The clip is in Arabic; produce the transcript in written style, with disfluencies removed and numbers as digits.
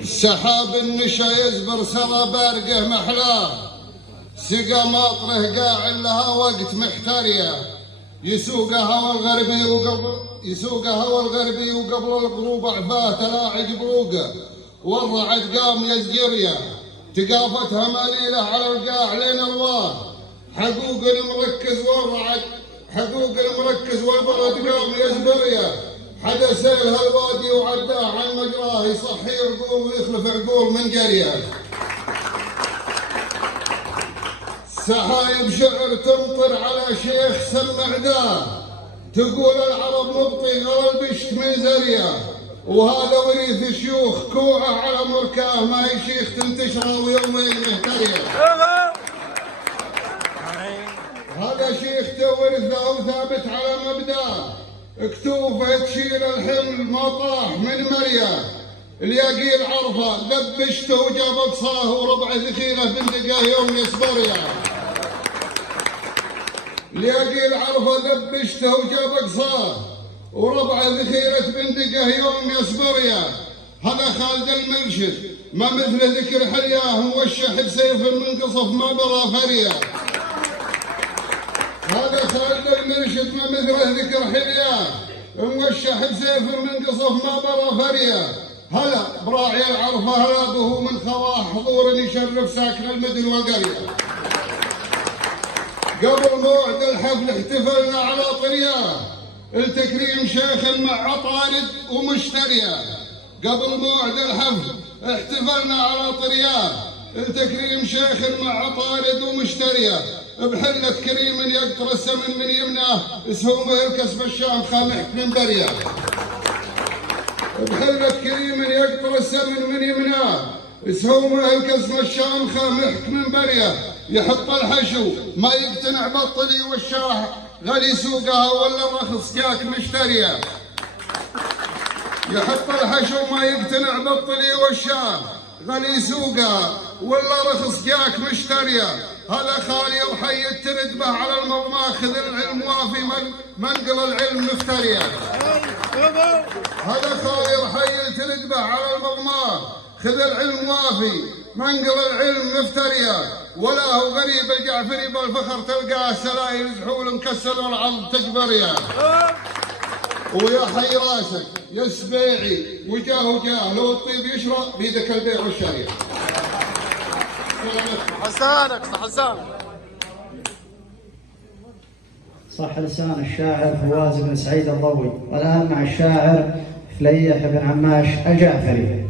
السحاب النشا يزبر سرى بارقه محلاه، سقى ماطره قاع لها وقت محتريه، يسوق هوى الغربي وقبل الغروب عفاه تلاعق بروقه، والرعد قام يزجريه، تقافتها مليله على القاع لين الواه، حقوق المركز والبلد قام يزبريه، حدا سيل هالوادي وعداه عن مجراه، يصحي عقول ويخلف عقول من قريه. سحايب شعر تمطر على شيخ سمع داه، تقول العرب مبطي غير البشت من زريه، وهذا وريث شيوخ كوعه على مركاه، ما يشيخ تنتشره ويومين مهتريه. هذا شيخ تورثه وثابت على مبداه، كتوفه تشيل الحمل ما طاح من مريه، الياقيل عرفه ذبشته وجاب اقصاه، وربع ذخيره بندقه يوم يسبريه. الياقيل عرفه ذبشته وجاب اقصاه، وربع ذخيره بندقه يوم يسبريه. هذا خالد المرشد ما مثل ذكر حلياه، موشح بسيف من قصف ما برا فريه. هذا خالد المرشد ما مثله ذكر حلياه، موشح بسيف من قصف ما برا فريه. هلا براعي العرفه هلا به من خواه، حضور يشرف ساكن المدن والقريه. قبل موعد الحفل احتفلنا على طرياه، التكريم شيخ مع عطارد ومشتريه. قبل موعد الحفل احتفلنا على طرياه، التكريم شيخ مع عطارد ومشتريه. بحلة كريم يقطر السمن من يمناه، سهومه الكسب الشام خامح من بريه. بحلة كريم يقطر السمن من يمناه، سهومه الكسب الشام خامح من بريه. يحط الحشو ما يقتنع بالطلي والشاه، غلي سوقها ولا الرخص جاك مشتريه. يحط الحشو ما يقتنع بالطلي والشاه، غلي سوقها ولا رخص جاك مشتريه. هذا خالي وحي الترد به على المضمى، خذ العلم وافي منقل العلم مفتريه. هذا خالي وحي الترد به على المضمى، خذ العلم وافي منقل العلم مفتريه. ولا هو غريب الجعفري بالفخر تلقاه، سلايل زحول مكسل والعرض تجبريه. ويا حي راسك يا سبيعي وجاه لو الطيب يشرى بيدك البيع والشريه. حسانك حسانك. صح لسان الشاعر فواز بن سعيد الضوي. والآن مع الشاعر فليح بن عماش الجعفري.